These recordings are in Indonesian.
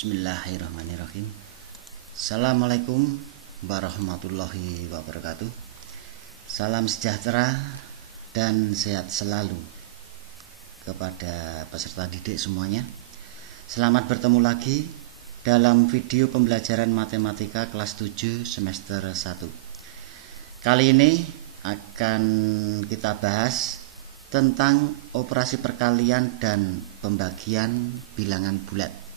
Bismillahirrahmanirrahim. Assalamualaikum warahmatullahi wabarakatuh. Salam sejahtera dan sehat selalu kepada peserta didik semuanya. Selamat bertemu lagi dalam video pembelajaran matematika kelas 7 semester 1. Kali ini akan kita bahas tentang operasi perkalian dan pembagian bilangan bulat.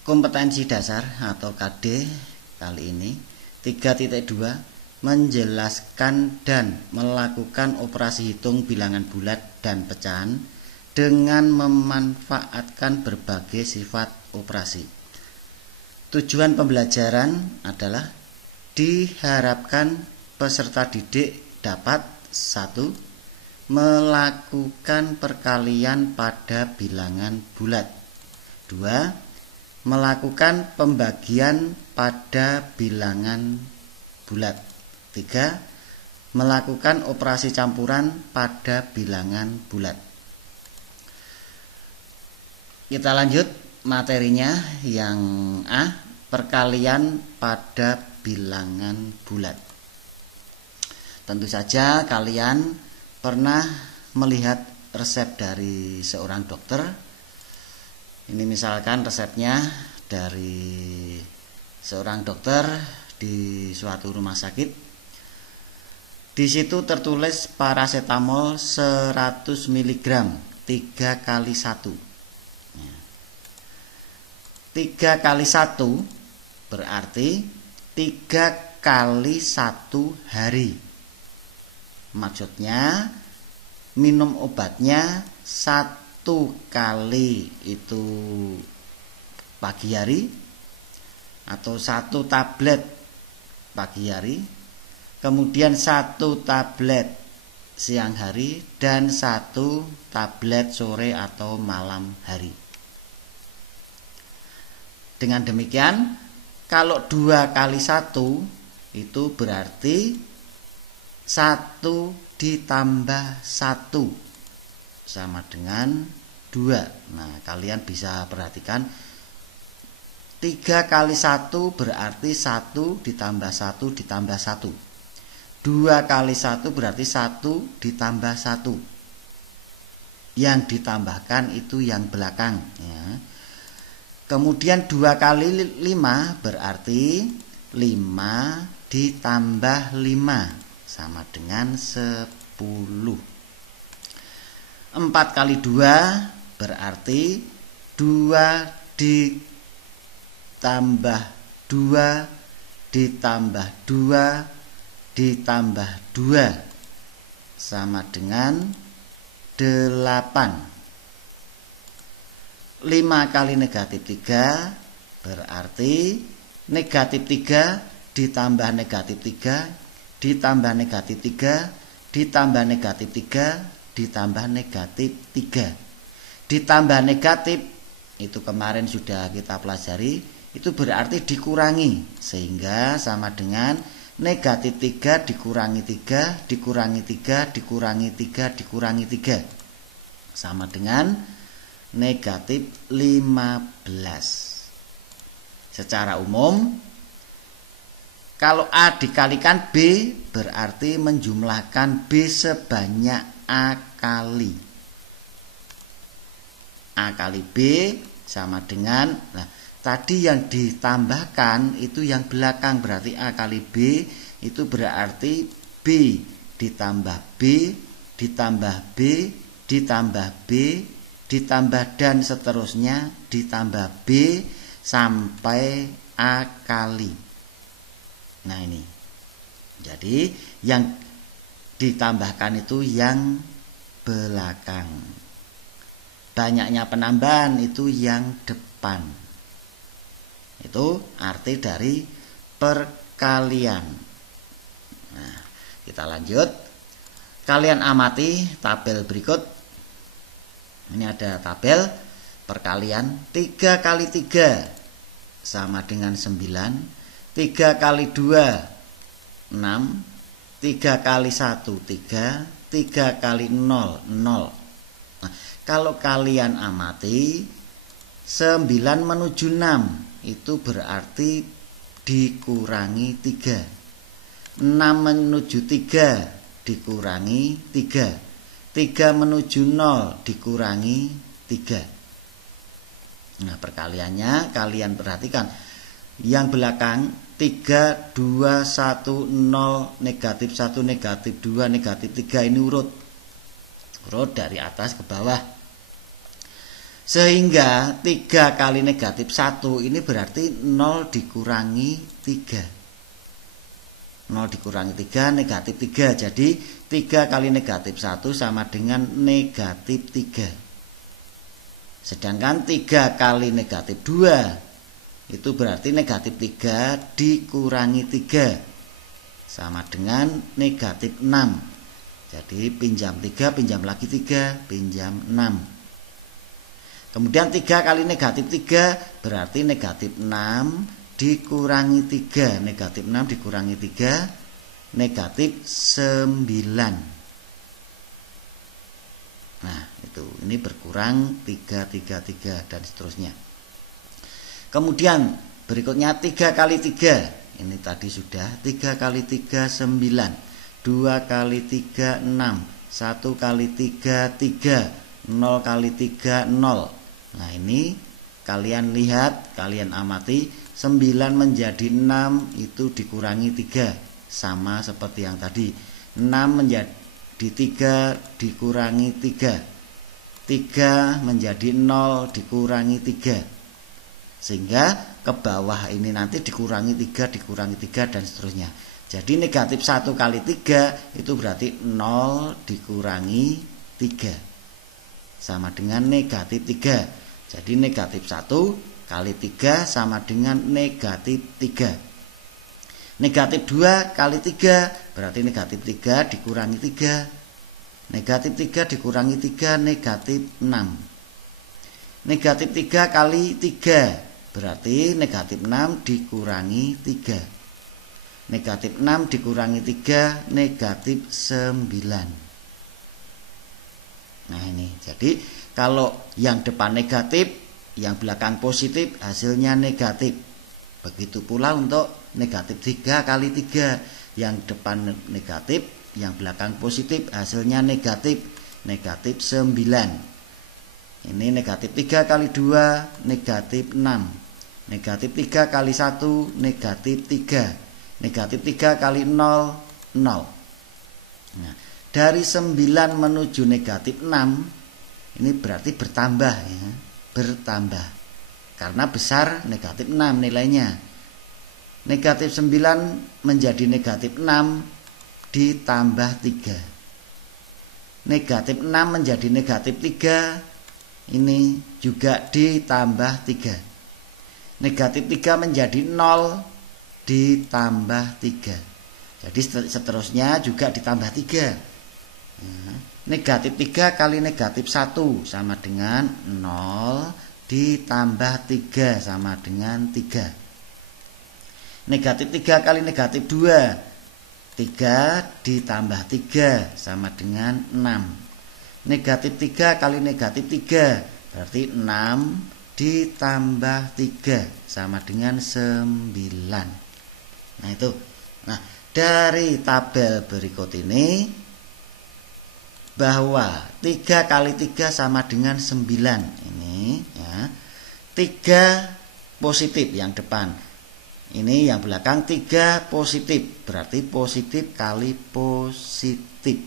Kompetensi dasar atau KD kali ini 3.2 menjelaskan dan melakukan operasi hitung bilangan bulat dan pecahan dengan memanfaatkan berbagai sifat operasi. Tujuan pembelajaran adalah diharapkan peserta didik dapat 1. Melakukan perkalian pada bilangan bulat. 2. Melakukan pembagian pada bilangan bulat. 3. Melakukan operasi campuran pada bilangan bulat. Kita lanjut materinya yang A, perkalian pada bilangan bulat. Tentu saja kalian pernah melihat resep dari seorang dokter. Ini misalkan resepnya dari seorang dokter di suatu rumah sakit. Di situ tertulis paracetamol 100 mg 3 kali 1. 3 kali 1 berarti 3 kali 1 hari. Maksudnya minum obatnya 1 kali itu pagi hari atau 1 tablet pagi hari, kemudian 1 tablet siang hari dan 1 tablet sore atau malam hari. Dengan demikian, kalau 2 kali 1 itu berarti 1 ditambah 1 sama dengan 2. Nah, kalian bisa perhatikan 3 kali 1 berarti 1 ditambah 1 ditambah 1. 2 kali 1 berarti 1 ditambah 1. Yang ditambahkan itu yang belakang ya. Kemudian 2 kali 5 berarti 5 ditambah 5 sama dengan 10. 4 kali 2 berarti 2 ditambah 2 ditambah 2 ditambah 2 sama dengan 8. 5 kali negatif 3 berarti negatif 3 ditambah negatif 3 ditambah negatif 3 ditambah negatif 3 ditambah negatif 3. Ditambah negatif itu kemarin sudah kita pelajari, itu berarti dikurangi, sehingga sama dengan negatif 3 dikurangi 3 dikurangi 3 dikurangi 3 dikurangi 3 sama dengan negatif 15. Secara umum kalau A dikalikan B berarti menjumlahkan B sebanyak A kali. A kali B sama dengan, nah tadi yang ditambahkan itu yang belakang, berarti A kali B itu berarti B ditambah B ditambah B ditambah B ditambah dan seterusnya ditambah B sampai A kali. Nah ini. Jadi yang ditambahkan itu yang belakang. Banyaknya penambahan itu yang depan. Itu arti dari perkalian. Nah, kita lanjut. Kalian amati tabel berikut. Ini ada tabel perkalian 3 kali 3 sama dengan 9. 3 kali 2 6. 3 kali 1 3, 3 kali 0 0. Nah, kalau kalian amati 9 menuju 6 itu berarti dikurangi 3. 6 menuju 3 dikurangi 3. 3 menuju 0 dikurangi 3. Nah, perkaliannya kalian perhatikan. Yang belakang 3, 2, 1, 0, negatif 1, negatif 2, negatif 3 ini urut dari atas ke bawah. Sehingga 3 kali negatif 1 ini berarti 0 dikurangi 3. 0 dikurangi 3 negatif 3. Jadi 3 kali negatif 1 sama dengan negatif 3. Sedangkan 3 kali negatif 2 itu berarti negatif 3 dikurangi 3 sama dengan negatif 6. Jadi pinjam 3, pinjam lagi 3, pinjam 6. Kemudian 3 kali negatif 3 berarti negatif 6 dikurangi 3. Negatif 6 dikurangi 3, negatif 9. Nah, itu ini berkurang 3, 3, 3 dan seterusnya. Kemudian berikutnya 3 kali 3. Ini tadi sudah 3 kali 3 9. 2 kali 3 6. 1 kali 3 3. 0 kali 3 0. Nah, ini kalian lihat, kalian amati 9 menjadi 6 itu dikurangi 3. Sama seperti yang tadi. 6 menjadi 3 dikurangi 3. 3 menjadi 0 dikurangi 3. Sehingga ke bawah ini nanti dikurangi 3, dikurangi 3 dan seterusnya. Jadi negatif 1 kali 3 itu berarti 0 dikurangi 3. Sama dengan negatif 3. Jadi negatif 1 kali 3 sama dengan negatif 3. Negatif 2 kali 3 berarti negatif 3 dikurangi 3. Negatif 3 dikurangi 3 negatif 6. Negatif 3 kali 3 berarti negatif 6 dikurangi 3. Negatif 6 dikurangi 3 negatif 9. Nah, ini jadi kalau yang depan negatif, yang belakang positif, hasilnya negatif. Begitu pula untuk negatif 3 kali 3. Yang depan negatif, yang belakang positif, hasilnya negatif. Negatif 9. Ini negatif 3 kali 2 negatif 6. Negatif 3 kali 1 negatif 3. Negatif 3 kali 0 0. Nah, dari 9 menuju negatif 6 ini berarti bertambah ya, bertambah. Karena besar negatif 6 nilainya. Negatif 9 menjadi negatif 6 ditambah 3. Negatif 6 menjadi negatif 3. Ini juga ditambah 3. Negatif 3 menjadi 0 ditambah 3. Jadi seterusnya juga ditambah 3. Nah, negatif 3 kali negatif 1 sama dengan 0 ditambah 3 sama dengan 3. Negatif 3 kali negatif 2. 3 ditambah 3 sama dengan 6. Negatif 3 kali negatif 3 berarti 6 ditambah 3 sama dengan 9. Nah, itu. Nah, dari tabel berikut ini bahwa 3 kali 3 sama dengan 9. Ini ya. 3 positif yang depan. Ini yang belakang 3 positif. Berarti positif kali positif.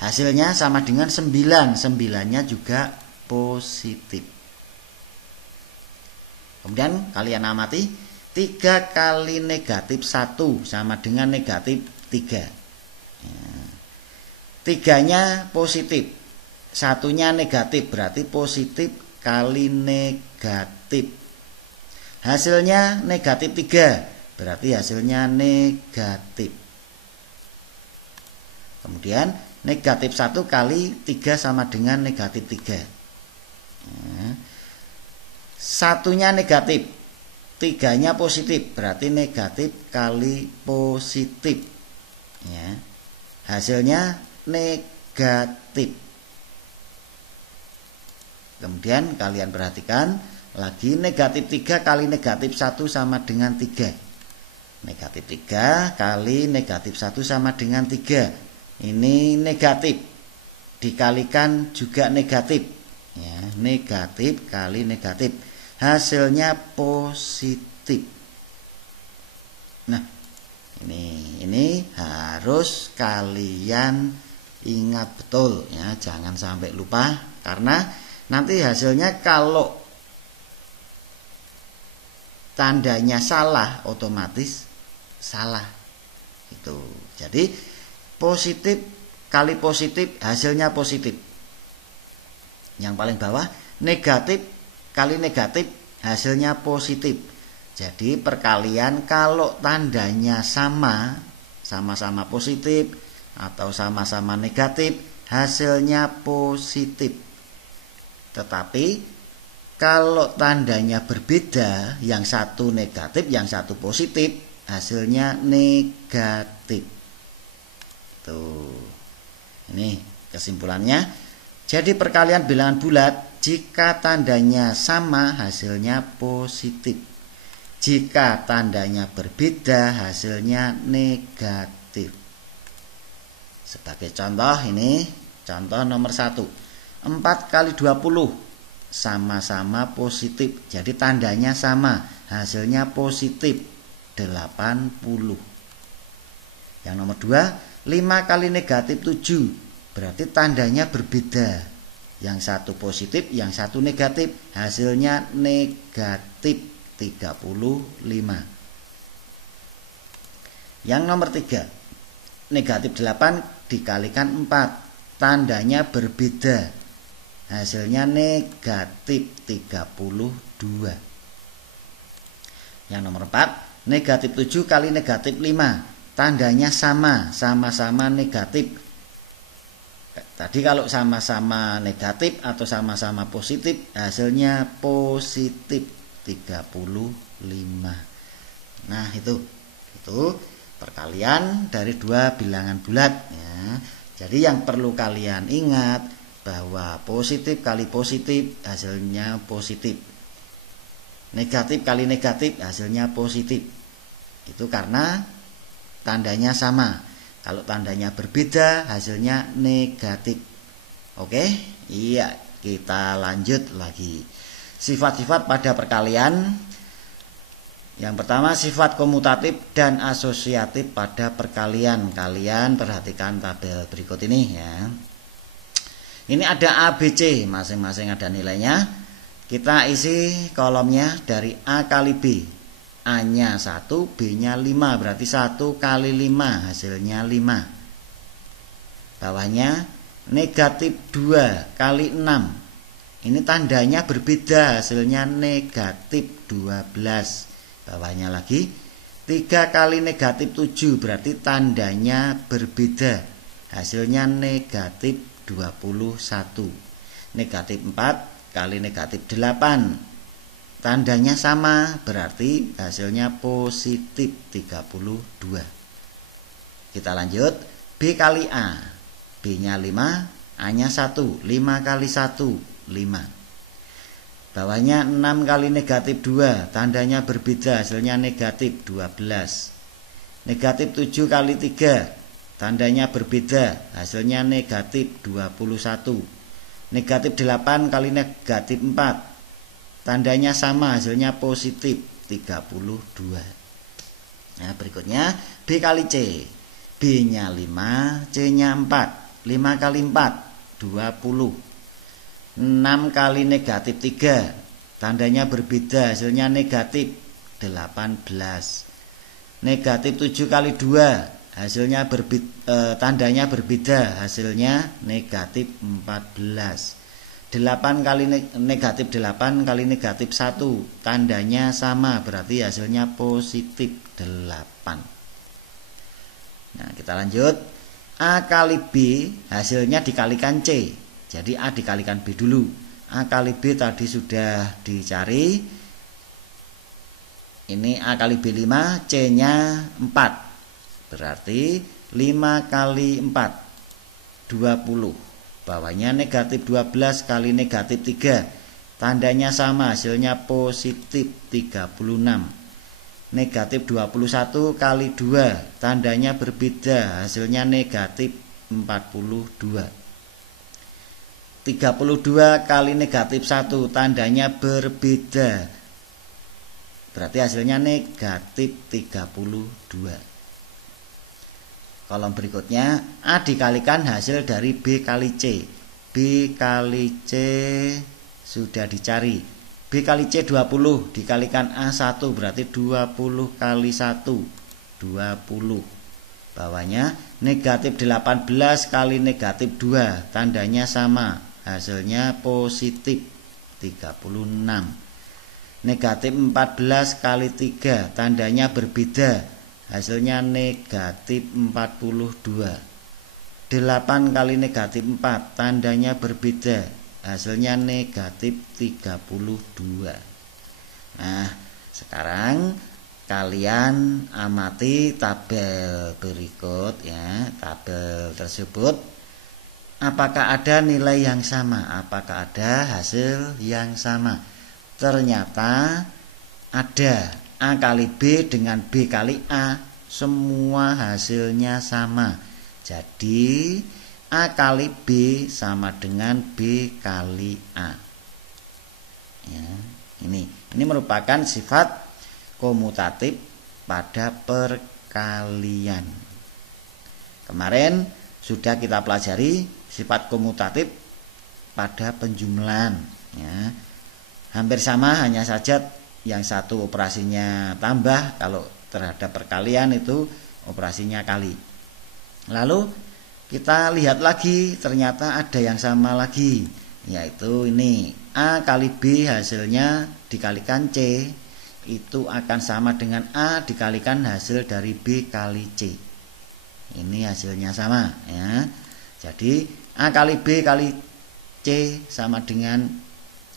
Hasilnya sama dengan 9. 9-nya juga positif. Kemudian kalian amati 3 kali negatif 1 sama dengan negatif 3. 3-nya positif. 1-nya negatif berarti positif kali negatif. Hasilnya negatif 3 berarti hasilnya negatif. Kemudian negatif 1 kali 3 sama dengan negatif 3. Satunya negatif, 3-nya positif, berarti negatif kali positif. Ya. Hasilnya negatif. Kemudian kalian perhatikan lagi, negatif 3 kali negatif 1 sama dengan 3. Negatif 3 kali negatif 1 sama dengan 3. Ini negatif, dikalikan juga negatif. Ya, negatif kali negatif, hasilnya positif. Nah, ini harus kalian ingat betul ya, jangan sampai lupa, karena nanti hasilnya kalau tandanya salah otomatis salah itu. Jadi positif kali positif hasilnya positif. Yang paling bawah negatif kali negatif hasilnya positif. Jadi perkalian kalau tandanya sama-sama positif atau sama-sama negatif, hasilnya positif. Tetapi kalau tandanya berbeda, yang satu negatif, yang satu positif, hasilnya negatif. Tuh. Ini kesimpulannya. Jadi perkalian bilangan bulat, jika tandanya sama, hasilnya positif. Jika tandanya berbeda, hasilnya negatif. Sebagai contoh ini, contoh nomor 1. 4 kali 20 sama-sama positif. Jadi tandanya sama, hasilnya positif 80. Yang nomor 2, 5 kali negatif 7. Berarti tandanya berbeda. Yang satu positif, yang satu negatif, hasilnya negatif 35. Yang nomor 3, negatif 8 dikalikan 4, tandanya berbeda, hasilnya negatif 32. Yang nomor 4, negatif 7 kali negatif 5, tandanya sama-sama negatif. Tadi kalau sama-sama negatif atau sama-sama positif, hasilnya positif 35. Nah, itu perkalian dari dua bilangan bulat ya. Jadi yang perlu kalian ingat bahwa positif kali positif hasilnya positif. Negatif kali negatif hasilnya positif. Itu karena tandanya sama. Kalau tandanya berbeda hasilnya negatif. Oke? Iya, kita lanjut lagi. Sifat-sifat pada perkalian. Yang pertama, sifat komutatif dan asosiatif pada perkalian. Kalian perhatikan tabel berikut ini ya. Ini ada A, B, C, masing-masing ada nilainya. Kita isi kolomnya dari A kali B. A-nya 1, B-nya 5, berarti 1 kali 5 hasilnya 5. Bawahnya negatif 2 kali 6. Ini tandanya berbeda, hasilnya negatif 12. Bawahnya lagi 3 kali negatif 7, berarti tandanya berbeda, hasilnya negatif 21. Negatif 4 kali negatif 8, tandanya sama, berarti hasilnya positif 32. Kita lanjut. B kali A, B-nya 5, A-nya 1, 5 kali 1 5. Bawahnya 6 kali negatif 2, tandanya berbeda, hasilnya negatif 12. Negatif 7 kali 3, tandanya berbeda, hasilnya negatif 21. Negatif 8 kali negatif 4, tandanya sama, hasilnya positif 32. Nah, berikutnya B kali C. B-nya 5, C-nya 4, 5 kali 4 20. 6 kali negatif 3, tandanya berbeda, hasilnya negatif 18. Negatif 7 kali 2, hasilnya tandanya berbeda, hasilnya negatif 14. 8 kali negatif 8 kali negatif 1, tandanya sama, berarti hasilnya positif 8. Nah, kita lanjut. A kali B, hasilnya dikalikan C. Jadi A dikalikan B dulu. A kali B tadi sudah dicari. Ini A kali B 5, C-nya 4. Berarti 5 kali 4 20. Bawahnya negatif 12 kali negatif 3. Tandanya sama, hasilnya positif 36. Negatif 21 kali 2. Tandanya berbeda, hasilnya negatif 42. 32 kali negatif 1. Tandanya berbeda, berarti hasilnya negatif 32. Kolom berikutnya, A dikalikan hasil dari B kali C. B kali C sudah dicari. B kali C 20 dikalikan A 1 berarti 20 kali 1 20. Bawahnya negatif 18 kali negatif 2. Tandanya sama, hasilnya positif 36. Negatif 14 kali 3. Tandanya berbeda, hasilnya negatif 42. 8 kali negatif 4. Tandanya berbeda, hasilnya negatif 32. Nah, sekarang kalian amati tabel berikut ya. Tabel tersebut apakah ada nilai yang sama? Apakah ada hasil yang sama? Ternyata ada. A kali B dengan B kali A, semua hasilnya sama. Jadi A kali B sama dengan B kali A. Ya, ini merupakan sifat komutatif pada perkalian. Kemarin sudah kita pelajari sifat komutatif pada penjumlahan. Ya, hampir sama, hanya saja yang satu operasinya tambah, kalau terhadap perkalian itu operasinya kali. Lalu kita lihat lagi, ternyata ada yang sama lagi, yaitu ini A kali B hasilnya dikalikan C itu akan sama dengan A dikalikan hasil dari B kali C. Ini hasilnya sama ya. Jadi A kali B kali C sama dengan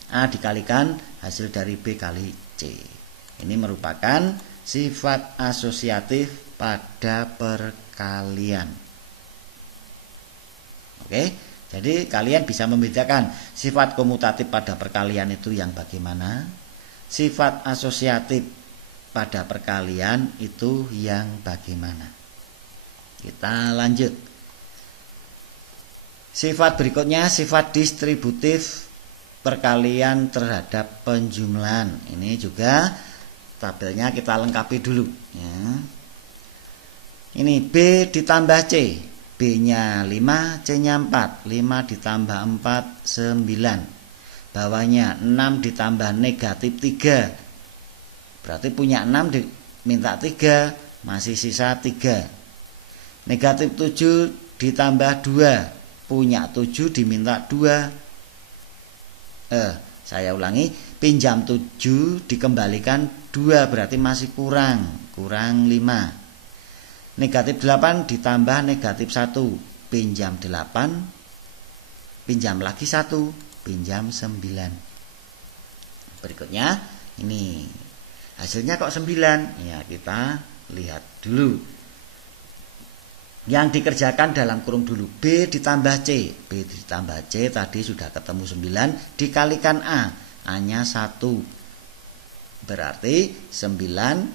A dikalikan hasil dari B kali C. Ini merupakan sifat asosiatif pada perkalian. Oke, jadi kalian bisa membedakan sifat komutatif pada perkalian itu yang bagaimana, sifat asosiatif pada perkalian itu yang bagaimana. Kita lanjut. Sifat berikutnya, sifat distributif perkalian terhadap penjumlahan. Ini juga tabelnya kita lengkapi dulu ya. Ini B ditambah C, B-nya 5, C-nya 4. 5 ditambah 4 9. Bawahnya 6 ditambah negatif 3. Berarti punya 6 diminta 3, masih sisa 3. Negatif 7 ditambah 2, punya 7 diminta 2. Saya ulangi, pinjam 7 dikembalikan 2, berarti masih kurang 5. Negatif 8 ditambah negatif 1, pinjam 8, pinjam lagi 1, pinjam 9. Berikutnya ini hasilnya kok 9 ya, kita lihat dulu. Yang dikerjakan dalam kurung dulu, B ditambah C. B ditambah C tadi sudah ketemu 9, dikalikan A, A-nya 1. Berarti 9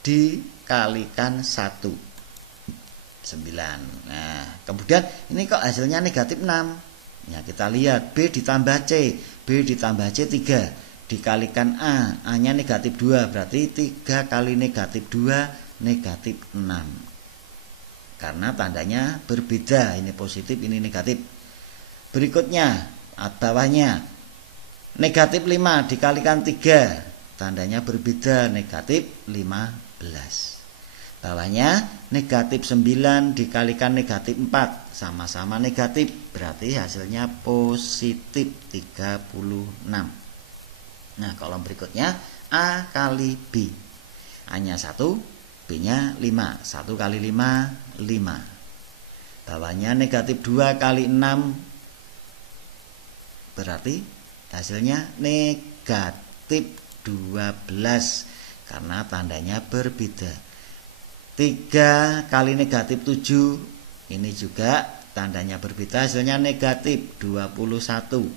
dikalikan 1, 9. Nah, kemudian ini kok hasilnya negatif 6. Ya, kita lihat B ditambah C. B ditambah C 3, dikalikan A, A-nya negatif 2, berarti 3 kali negatif 2, negatif 6. Karena tandanya berbeda, ini positif, ini negatif. Berikutnya bawahnya negatif 5 dikalikan 3, tandanya berbeda, negatif 15. Bawahnya negatif 9 dikalikan negatif 4, sama-sama negatif, berarti hasilnya positif 36. Nah, kolom berikutnya A kali B, A-nya 1, B-nya 5, 1 kali 5, 5. Bawahnya negatif 2 kali 6, berarti hasilnya negatif 12, karena tandanya berbeda. 3 kali negatif 7, ini juga tandanya berbeda, hasilnya negatif 21.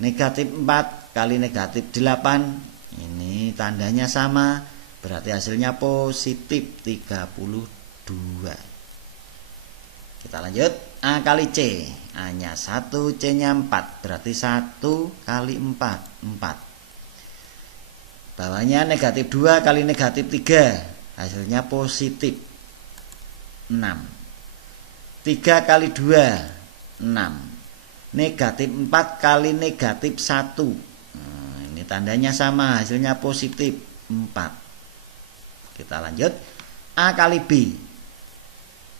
Negatif 4 kali negatif 8, ini tandanya sama, berarti hasilnya positif 32. Kita lanjut. A kali C, A-nya 1, C-nya 4, berarti 1 kali 4, 4. Bawahnya negatif 2 kali negatif 3, hasilnya positif 6. 3 kali 2, 6. Negatif 4 kali negatif 1, nah, ini tandanya sama, hasilnya positif 4. Kita lanjut. A kali B,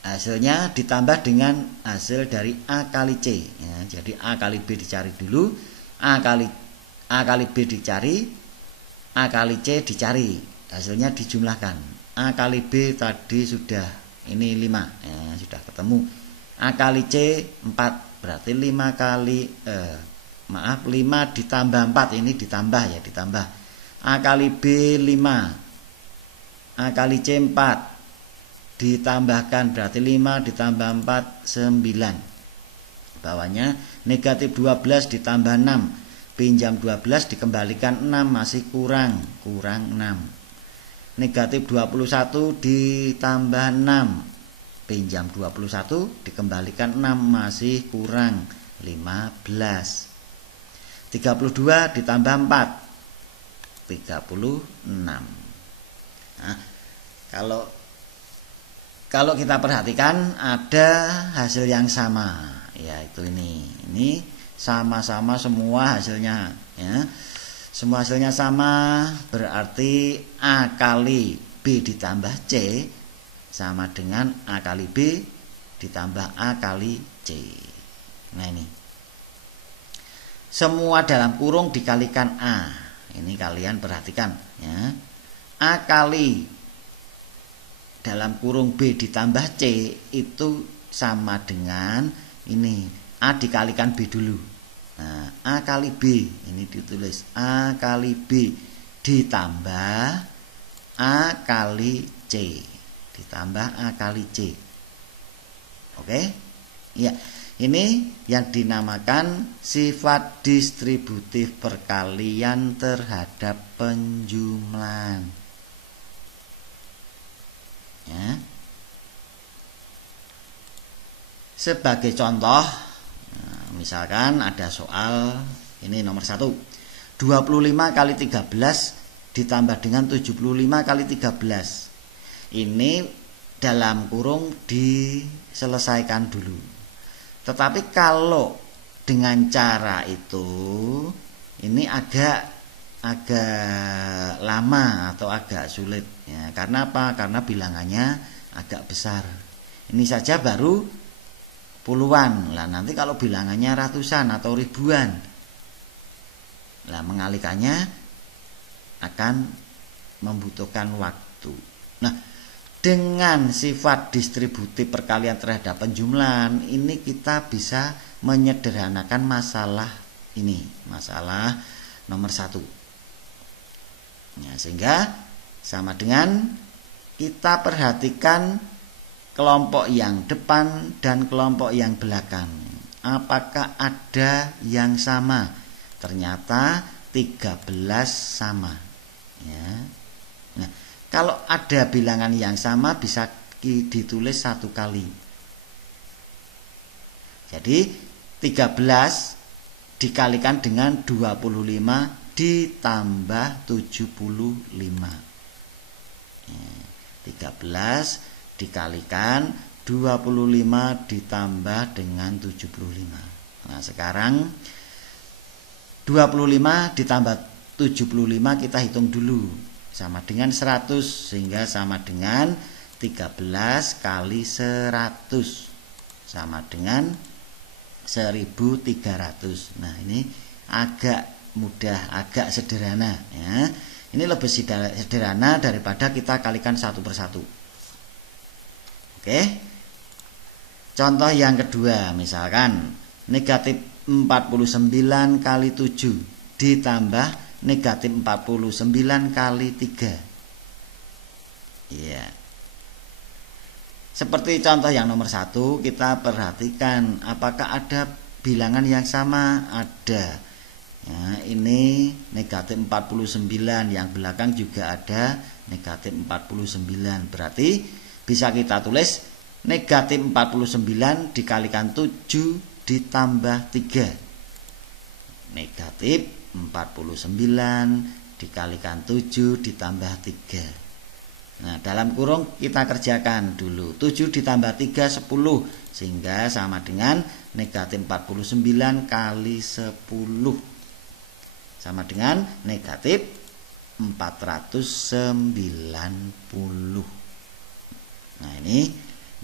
hasilnya ditambah dengan hasil dari A kali C ya, jadi A kali B dicari dulu, A kali B dicari, A kali C dicari, hasilnya dijumlahkan. A kali B tadi sudah, ini 5 ya, sudah ketemu. A kali C 4, berarti 5 kali 5 ditambah 4, ini ditambah ya, ditambah. A kali B 5, A kali C 4, ditambahkan, berarti 5 ditambah 4, 9. Bawahnya negatif 12 ditambah 6, pinjam 12 dikembalikan 6, masih kurang 6. Negatif 21 ditambah 6, pinjam 21 dikembalikan 6, masih kurang 15. 32 ditambah 4, 36. Nah, kalau kita perhatikan ada hasil yang sama, yaitu ini sama-sama semua hasilnya ya. Semua hasilnya sama, berarti A kali B ditambah C sama dengan A kali B ditambah A kali C. Nah ini semua dalam kurung dikalikan A, ini kalian perhatikan ya. A kali dalam kurung B ditambah C itu sama dengan ini, A dikalikan B dulu. Nah, A kali B, ini ditulis A kali B ditambah A kali C, ditambah A kali C. Oke? Ya, ini yang dinamakan sifat distributif perkalian terhadap penjumlahan. Ya. Sebagai contoh, misalkan ada soal ini nomor 1, 25 kali 13 ditambah dengan 75 kali 13. Ini dalam kurung diselesaikan dulu. Tetapi kalau dengan cara itu, ini agak lama atau agak sulit ya. Karena apa? Karena bilangannya agak besar. Ini saja baru puluhan. Lah nanti kalau bilangannya ratusan atau ribuan, lah mengalikannya akan membutuhkan waktu. Nah, dengan sifat distributif perkalian terhadap penjumlahan ini kita bisa menyederhanakan masalah ini, masalah nomor 1. Ya, sehingga sama dengan kita perhatikan kelompok yang depan dan kelompok yang belakang. Apakah ada yang sama? Ternyata 13 sama. Ya. Nah, kalau ada bilangan yang sama bisa ditulis 1 kali. Jadi 13 dikalikan dengan 25 ditambah 75. 13 dikalikan 25 ditambah dengan 75. Nah, sekarang 25 ditambah 75 kita hitung dulu. Sama dengan 100, sehingga sama dengan 13 kali 100 sama dengan 1300. Nah, ini agak mudah, agak sederhana ya. Ini lebih sederhana daripada kita kalikan satu persatu. Oke. Contoh yang kedua, misalkan negatif 49 kali 7 ditambah negatif 49 kali 3. Iya. Seperti contoh yang nomor 1, kita perhatikan apakah ada bilangan yang sama. Ada. Ya, ini negatif 49, yang belakang juga ada negatif 49. Berarti bisa kita tulis negatif 49 dikalikan 7 ditambah 3. Negatif 49 dikalikan 7 ditambah 3. Nah, dalam kurung kita kerjakan dulu. 7 ditambah 3 10, sehingga sama dengan negatif 49 kali 10 sama dengan negatif 490. Nah, ini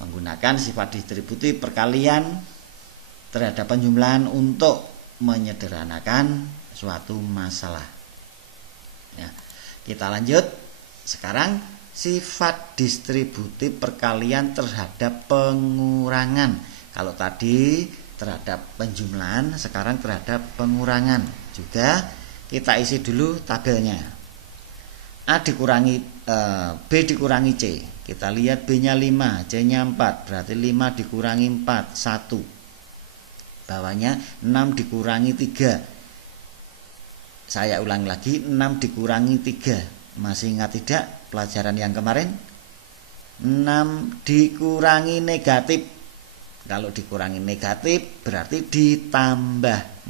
menggunakan sifat distributif perkalian terhadap penjumlahan untuk menyederhanakan suatu masalah. Ya, kita lanjut. Sekarang sifat distributif perkalian terhadap pengurangan. Kalau tadi terhadap penjumlahan, sekarang terhadap pengurangan. Juga kita isi dulu tabelnya. A dikurangi B dikurangi C. Kita lihat B-nya 5, C-nya 4. Berarti 5 dikurangi 4, 1. Bawahnya 6 dikurangi 3. Saya ulang lagi, 6 dikurangi 3. Masih ingat tidak pelajaran yang kemarin? 6 dikurangi negatif. Kalau dikurangi negatif berarti ditambah.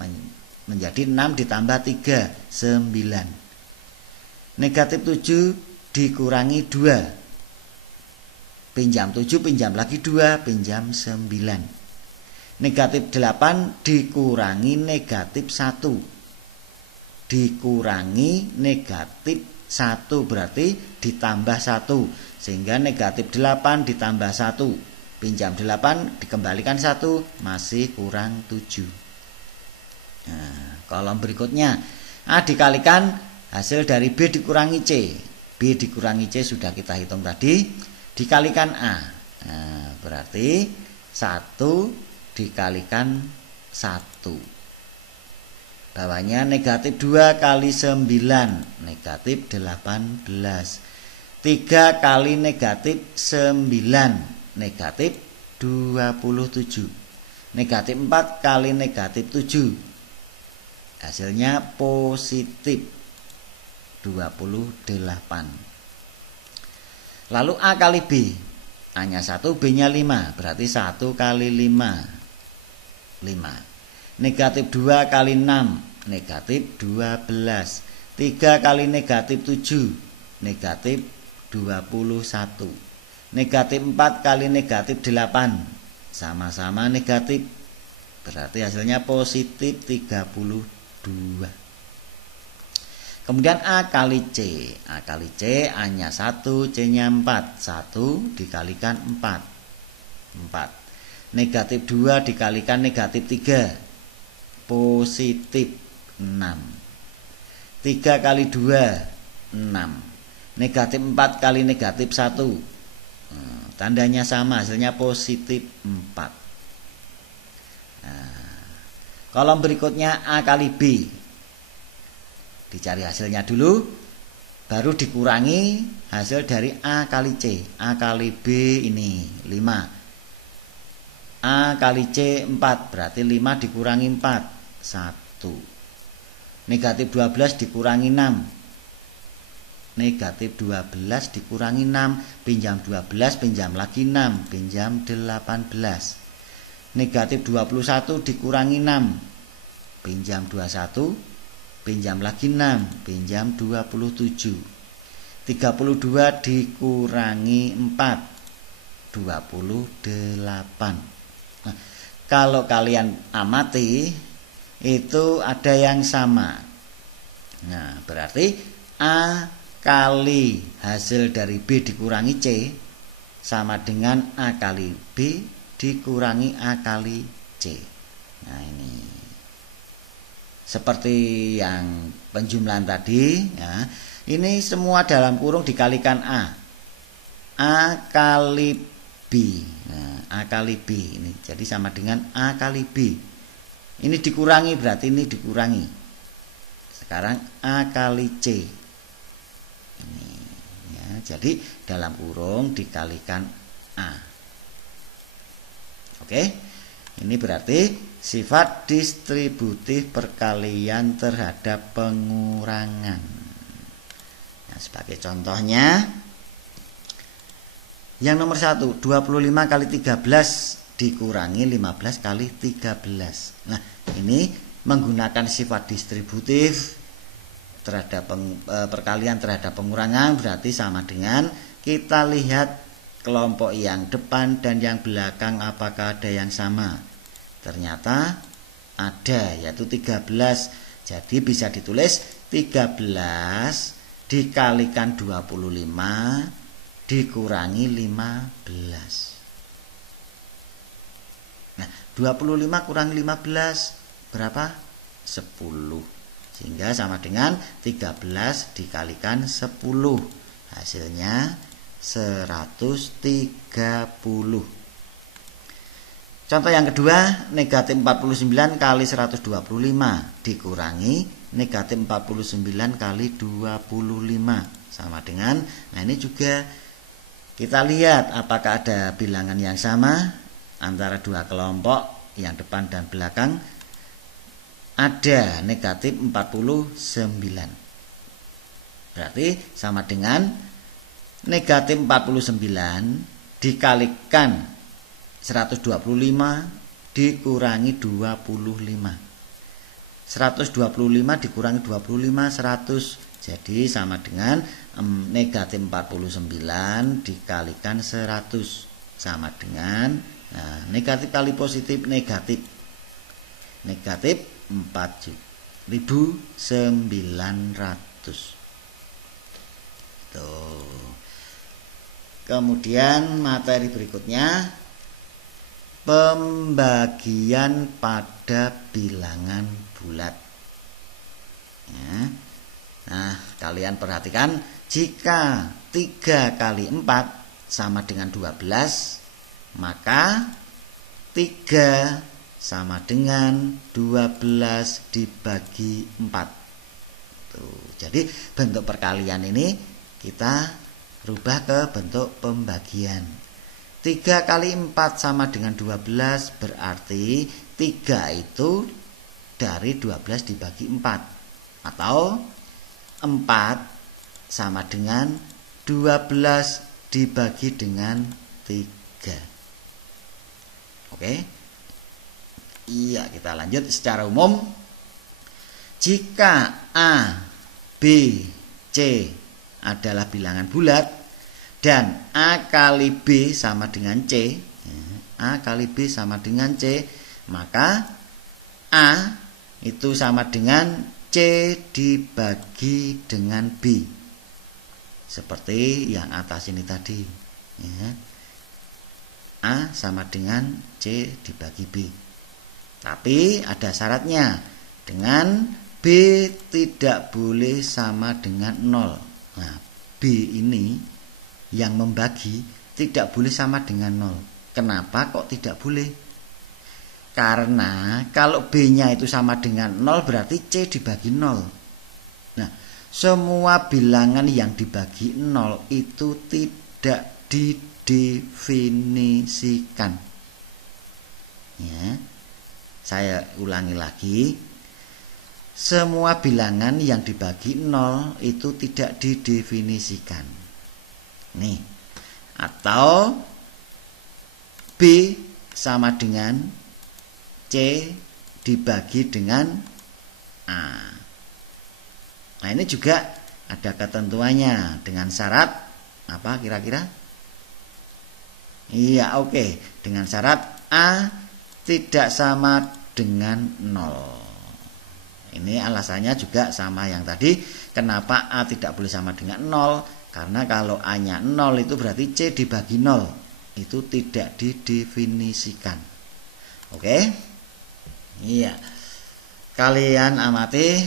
Menjadi 6 ditambah 3, 9. Negatif 7 dikurangi 2. Pinjam 7, pinjam lagi 2, pinjam 9. Negatif 8 dikurangi negatif 1. Dikurangi negatif 1 berarti ditambah 1. Sehingga negatif 8 ditambah 1. Pinjam 8 dikembalikan 1, masih kurang 7. Nah, kolom berikutnya A dikalikan hasil dari B dikurangi C. B dikurangi C sudah kita hitung tadi, dikalikan A. Nah, berarti 1 dikalikan 1. Bawahnya negatif 2 kali 9, negatif 18. 3 kali negatif 9, negatif 27. Negatif 4 kali negatif 7, hasilnya positif 28. Lalu A kali B. A-nya 1, B-nya 5. Berarti 1 kali 5, 5. Negatif 2 kali 6, negatif 12. 3 kali negatif 7, negatif 21. Negatif 4 kali negatif 8, sama-sama negatif. Berarti hasilnya positif 32. Kemudian A kali C. A kali C, A-nya 1, C-nya 4. 1 dikalikan 4, 4. Negatif 2 dikalikan negatif 3, positif 6. 3 kali 2, 6. Negatif 4 kali negatif 1, tandanya sama, hasilnya positif 4. Nah, kolom berikutnya A kali B. Dicari hasilnya dulu, baru dikurangi hasil dari A kali C. A kali B ini 5. A kali C 4, berarti 5 dikurangi 4, 1. Negatif 12 dikurangi 6. Negatif 12 dikurangi 6, pinjam 12, pinjam lagi 6, pinjam 18. Negatif 21 dikurangi 6, pinjam 21, pinjam lagi 6, pinjam 27. 32 dikurangi 4, 28. Nah, kalau kalian amati itu ada yang sama. Nah, berarti A kali hasil dari B dikurangi C sama dengan A kali B dikurangi A kali C. Nah, ini seperti yang penjumlahan tadi ya. Ini semua dalam kurung dikalikan A. A kali B. Nah, A kali B ini jadi sama dengan A kali B. Ini dikurangi, berarti ini dikurangi. Sekarang A kali C. Ini ya, jadi dalam kurung dikalikan A. Oke. Ini berarti sifat distributif perkalian terhadap pengurangan. Nah, sebagai contohnya yang nomor 1, 25 kali 13 dikurangi 15 kali 13. Nah, ini menggunakan sifat distributif terhadap perkalian terhadap pengurangan, berarti sama dengan kita lihat kelompok yang depan dan yang belakang apakah ada yang sama. Ternyata ada, yaitu 13. Jadi bisa ditulis 13 dikalikan 25 dikurangi 15. Nah, 25 kurang 15 berapa? 10. Sehingga sama dengan 13 dikalikan 10. Hasilnya 130. Contoh yang kedua, negatif 49 kali 125 dikurangi negatif 49 kali 25 sama dengan, nah ini juga kita lihat apakah ada bilangan yang sama antara dua kelompok yang depan dan belakang. Ada negatif 49, berarti sama dengan negatif 49 dikalikan 125 dikurangi 25. 125 dikurangi 25 100. Jadi sama dengan negatif 49 dikalikan 100 sama dengan, nah, negatif kali positif negatif. Negatif 4.900. Tuh. Kemudian materi berikutnya, pembagian pada bilangan bulat. Ya. Nah, kalian perhatikan, jika 3 kali 4 sama dengan 12, maka 3 sama dengan 12 dibagi 4. Tuh, jadi bentuk perkalian ini kita rubah ke bentuk pembagian. 3 kali 4 sama dengan 12, berarti 3 itu dari 12 dibagi 4. Atau 4 sama dengan 12 dibagi dengan 3. Oke. Iya, kita lanjut secara umum. Jika A, B, C adalah bilangan bulat dan A kali B sama dengan C, A kali B sama dengan C, maka A itu sama dengan C dibagi dengan B, seperti yang atas ini tadi, ya. A sama dengan C dibagi B. Tapi ada syaratnya, dengan B tidak boleh sama dengan 0. Nah, B ini yang membagi tidak boleh sama dengan 0. Kenapa kok tidak boleh? Karena kalau B-nya itu sama dengan 0 berarti C dibagi 0. Nah, semua bilangan yang dibagi 0 itu tidak didefinisikan. Ya, saya ulangi lagi. Semua bilangan yang dibagi 0 itu tidak didefinisikan. Nih, atau B sama dengan C dibagi dengan A. Nah, ini juga ada ketentuannya dengan syarat apa kira-kira? Iya, oke. Dengan syarat A tidak sama dengan 0. Ini alasannya juga sama yang tadi. Kenapa A tidak boleh sama dengan 0? Karena kalau A-nya 0 itu berarti C dibagi 0. Itu tidak didefinisikan. Oke? Iya. Kalian amati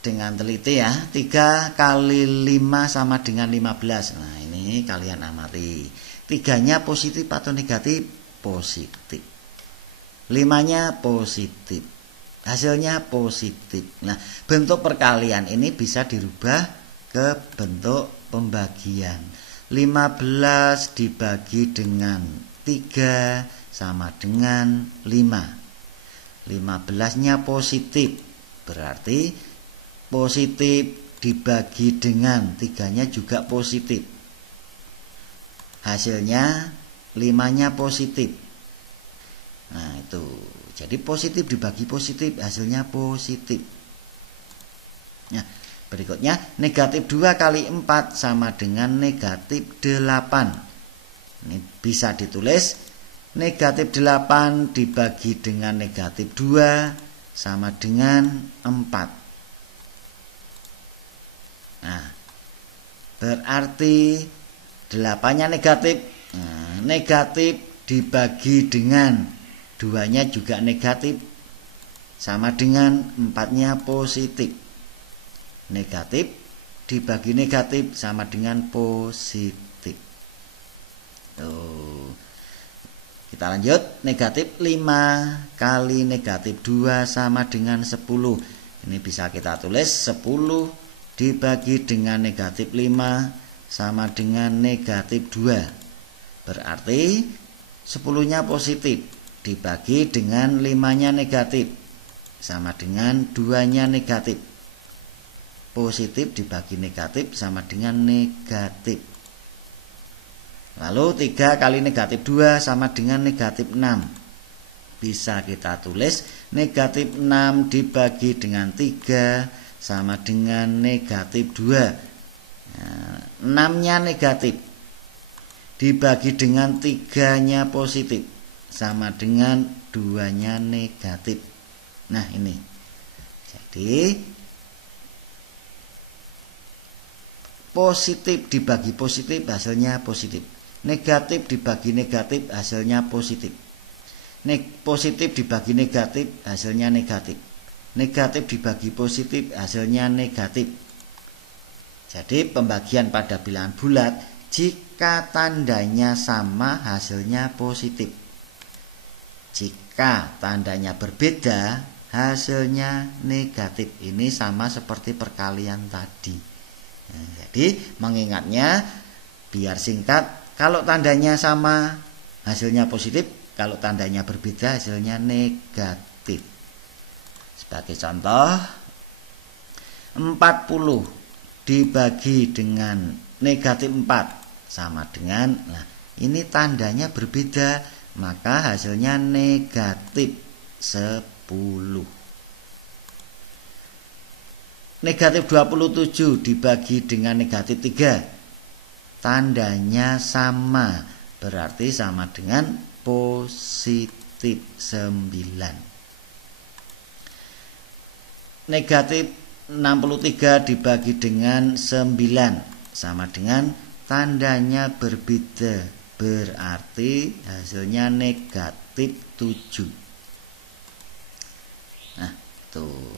dengan teliti ya. 3 kali 5 sama dengan 15. Nah, ini kalian amati. 3-nya positif atau negatif? Positif. 5-nya positif. Hasilnya positif. Nah, bentuk perkalian ini bisa dirubah ke bentuk pembagian. 15 dibagi dengan 3 3 sama dengan 5. 15-nya positif, berarti positif dibagi dengan 3-nya juga positif. Hasilnya 5-nya positif. Nah itu, jadi positif dibagi positif, hasilnya positif. Nah, berikutnya negatif 2 kali 4 sama dengan negatif 8. Ini bisa ditulis negatif 8 dibagi dengan negatif 2 sama dengan 4. Nah, berarti 8-nya negatif. Nah, negatif dibagi dengan 2-nya juga negatif sama dengan 4-nya positif. Negatif dibagi negatif sama dengan positif. Tuh. Kita lanjut, negatif 5 kali negatif 2 sama dengan 10. Ini bisa kita tulis 10 dibagi dengan negatif 5 sama dengan negatif 2. Berarti 10-nya positif dibagi dengan 5-nya negatif sama dengan 2-nya negatif. Positif dibagi negatif sama dengan negatif. Lalu 3 kali negatif 2 sama dengan negatif 6. Bisa kita tulis negatif 6 dibagi dengan 3 sama dengan negatif 2. Nah, 6-nya negatif dibagi dengan 3-nya positif sama dengan 2-nya negatif. Nah ini, jadi positif dibagi positif hasilnya positif, negatif dibagi negatif hasilnya positif, positif dibagi negatif hasilnya negatif, negatif dibagi positif hasilnya negatif. Jadi pembagian pada bilangan bulat jika tandanya sama hasilnya positif. Jika tandanya berbeda hasilnya negatif. Ini sama seperti perkalian tadi. Nah, jadi mengingatnya biar singkat, kalau tandanya sama hasilnya positif, kalau tandanya berbeda hasilnya negatif. Sebagai contoh, 40 dibagi dengan negatif 4 sama dengan, nah ini tandanya berbeda, maka hasilnya negatif 10. Negatif 27 dibagi dengan negatif 3, tandanya sama, berarti sama dengan positif 9. Negatif 63 dibagi dengan 9 sama dengan tandanya berbeda, berarti hasilnya negatif 7. Nah, tuh.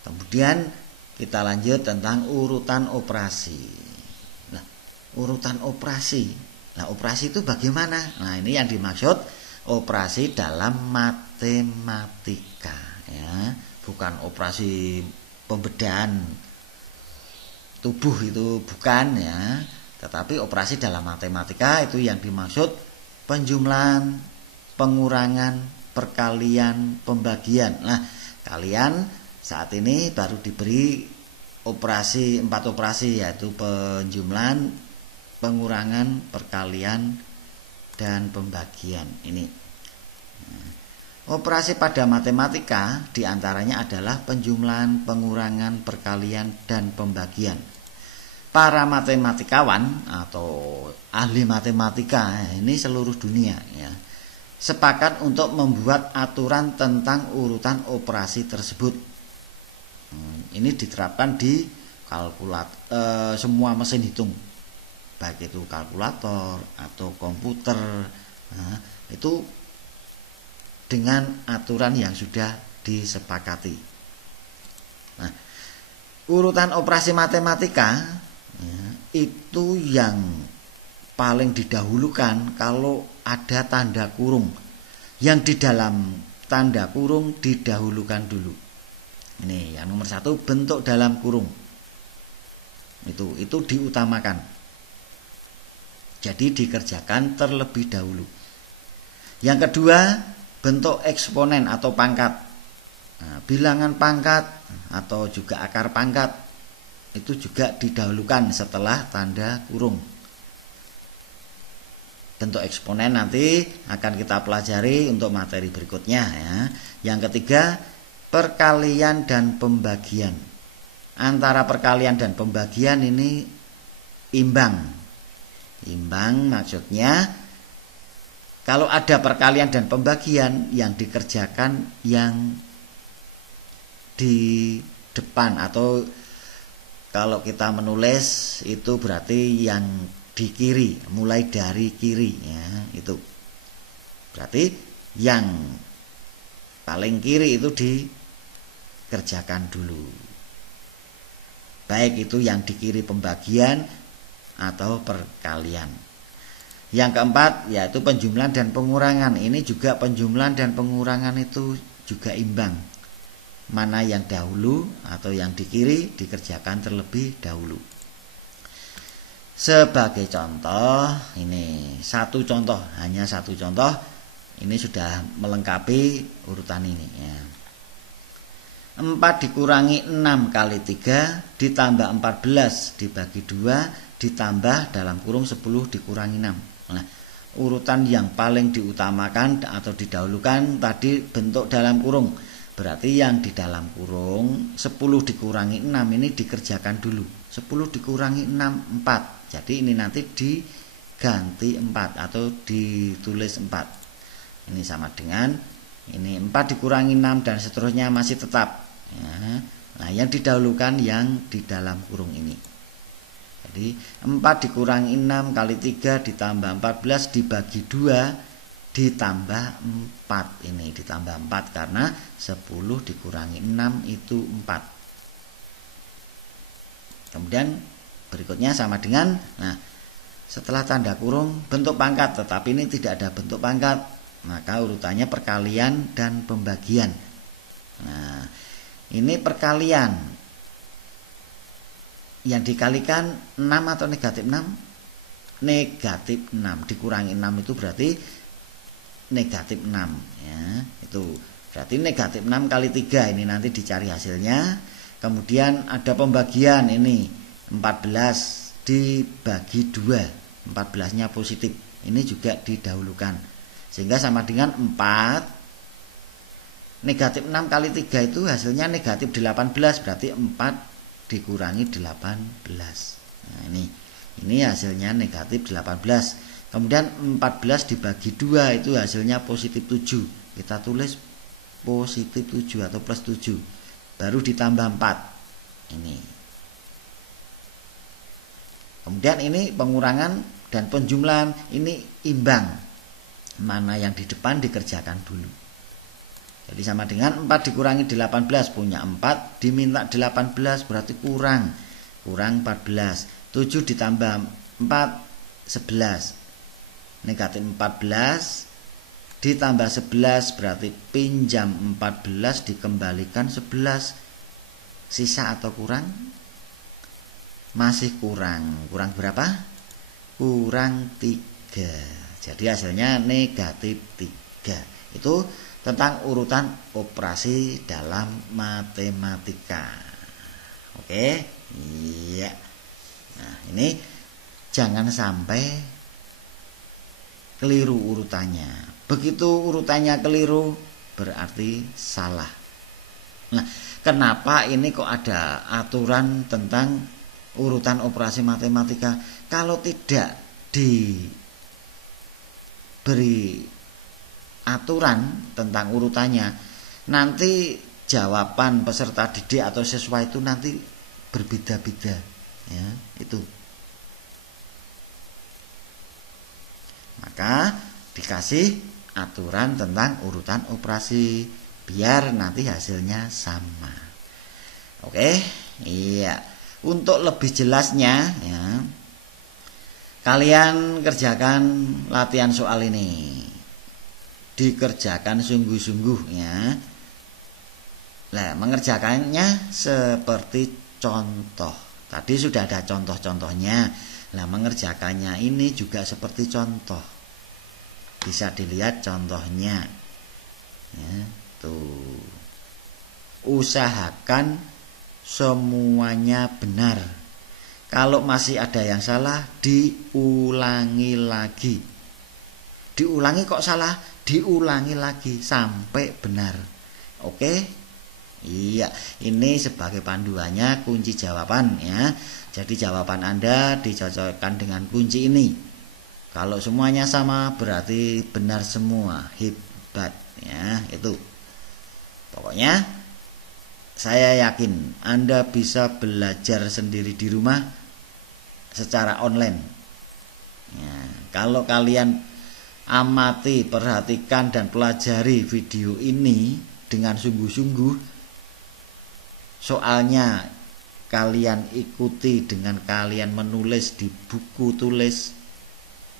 Kemudian kita lanjut tentang urutan operasi. Nah, urutan operasi. Nah, operasi itu bagaimana? Nah, ini yang dimaksud operasi dalam matematika, ya. Bukan operasi pembedahan tubuh, itu bukan, ya, tetapi operasi dalam matematika itu yang dimaksud penjumlahan, pengurangan, perkalian, pembagian. Nah, kalian saat ini baru diberi operasi, 4 operasi, yaitu penjumlahan, pengurangan, perkalian, dan pembagian. Ini operasi pada matematika diantaranya adalah penjumlahan, pengurangan, perkalian, dan pembagian. Para matematikawan atau ahli matematika ini seluruh dunia, ya, sepakat untuk membuat aturan tentang urutan operasi tersebut. Ini diterapkan di semua mesin hitung, baik itu kalkulator atau komputer. Nah, itu dengan aturan yang sudah disepakati. Nah, urutan operasi matematika, ya, itu yang paling didahulukan kalau ada tanda kurung. Yang di dalam tanda kurung didahulukan dulu. Ini yang nomor 1, bentuk dalam kurung. Itu diutamakan. Jadi dikerjakan terlebih dahulu. Yang kedua, bentuk eksponen atau pangkat. Nah, bilangan pangkat atau juga akar pangkat itu juga didahulukan setelah tanda kurung. Bentuk eksponen nanti akan kita pelajari untuk materi berikutnya ya. Yang ketiga, perkalian dan pembagian. Antara perkalian dan pembagian ini imbang. Imbang maksudnya kalau ada perkalian dan pembagian yang dikerjakan yang di depan, atau kalau kita menulis itu berarti yang di kiri, mulai dari kiri ya, itu berarti yang paling kiri itu dikerjakan dulu, baik itu yang di kiri pembagian atau perkalian. Yang keempat yaitu penjumlahan dan pengurangan. Ini juga penjumlahan dan pengurangan itu juga imbang, mana yang dahulu atau yang di kiri dikerjakan terlebih dahulu. Sebagai contoh, ini satu contoh, hanya satu contoh, ini sudah melengkapi urutan ini ya. 4 dikurangi 6 kali 3 ditambah 14 dibagi 2 ditambah dalam kurung 10 dikurangi 6. Nah, urutan yang paling diutamakan atau didahulukan tadi bentuk dalam kurung. Berarti yang di dalam kurung 10 dikurangi 6 ini dikerjakan dulu. 10 dikurangi 6, 4. Jadi ini nanti diganti 4 atau ditulis 4. Ini sama dengan ini 4 dikurangi 6 dan seterusnya masih tetap ya. Nah, yang didahulukan yang di dalam kurung ini. Jadi 4 dikurangi 6 kali 3 ditambah 14 dibagi 2 ditambah 4. Ini ditambah 4 karena 10 dikurangi 6 itu 4. Kemudian berikutnya sama dengan, nah setelah tanda kurung bentuk pangkat, tetapi ini tidak ada bentuk pangkat, maka urutannya perkalian dan pembagian. Nah, ini perkalian yang dikalikan 6 atau negatif 6? Negatif 6 dikurangi 6 itu berarti negatif 6 ya. Itu berarti negatif 6 kali 3, ini nanti dicari hasilnya. Kemudian ada pembagian, ini 14 dibagi 2, 14-nya positif, ini juga didahulukan sehingga sama dengan 4. Negatif 6 kali 3 itu hasilnya negatif 18, berarti 4 dikurangi 18. Nah, ini hasilnya negatif 18. Kemudian 14 dibagi 2 itu hasilnya positif 7. Kita tulis positif 7 atau plus 7. Baru ditambah 4. Ini. Kemudian ini pengurangan dan penjumlahan, ini imbang. Mana yang di depan dikerjakan dulu. Jadi sama dengan 4 dikurangi 18 punya 4, diminta 18 berarti kurang 14. 7 ditambah 4 11. Negatif 14 ditambah 11 berarti pinjam 14 dikembalikan 11. Sisa atau kurang? Masih kurang. Kurang berapa? Kurang 3. Jadi hasilnya negatif 3. Itu tentang urutan operasi dalam matematika. Oke? Iya. Nah, ini jangan sampai keliru urutannya. Begitu urutannya keliru berarti salah. Nah, kenapa ini kok ada aturan tentang urutan operasi matematika? Kalau tidak diberi aturan tentang urutannya, nanti jawaban peserta didik atau siswa itu nanti berbeda-beda ya, itu. Maka dikasih aturan tentang urutan operasi biar nanti hasilnya sama. Oke? Iya. Untuk lebih jelasnya ya, kalian kerjakan latihan soal ini. Dikerjakan sungguh-sungguh ya. Nah, mengerjakannya seperti contoh. Tadi sudah ada contoh-contohnya. Nah, mengerjakannya ini juga seperti contoh. Bisa dilihat contohnya. Ya, tuh. Usahakan semuanya benar. Kalau masih ada yang salah, diulangi lagi. Diulangi kok salah, diulangi lagi sampai benar. Oke? Iya, ini sebagai panduannya kunci jawaban ya. Jadi jawaban Anda dicocokkan dengan kunci ini. Kalau semuanya sama berarti benar semua. Hebat ya, itu. Pokoknya saya yakin Anda bisa belajar sendiri di rumah secara online. Ya, kalau kalian amati, perhatikan dan pelajari video ini dengan sungguh-sungguh, soalnya kalian ikuti dengan kalian menulis di buku tulis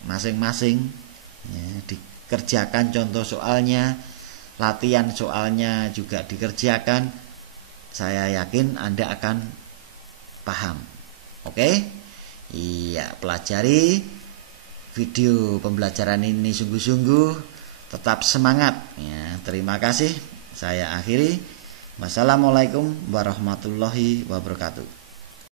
masing-masing, ya, dikerjakan contoh soalnya, latihan soalnya juga dikerjakan. Saya yakin Anda akan paham. Oke? Iya, pelajari video pembelajaran ini sungguh-sungguh, tetap semangat ya. Terima kasih. Saya akhiri. Wassalamualaikum warahmatullahi wabarakatuh.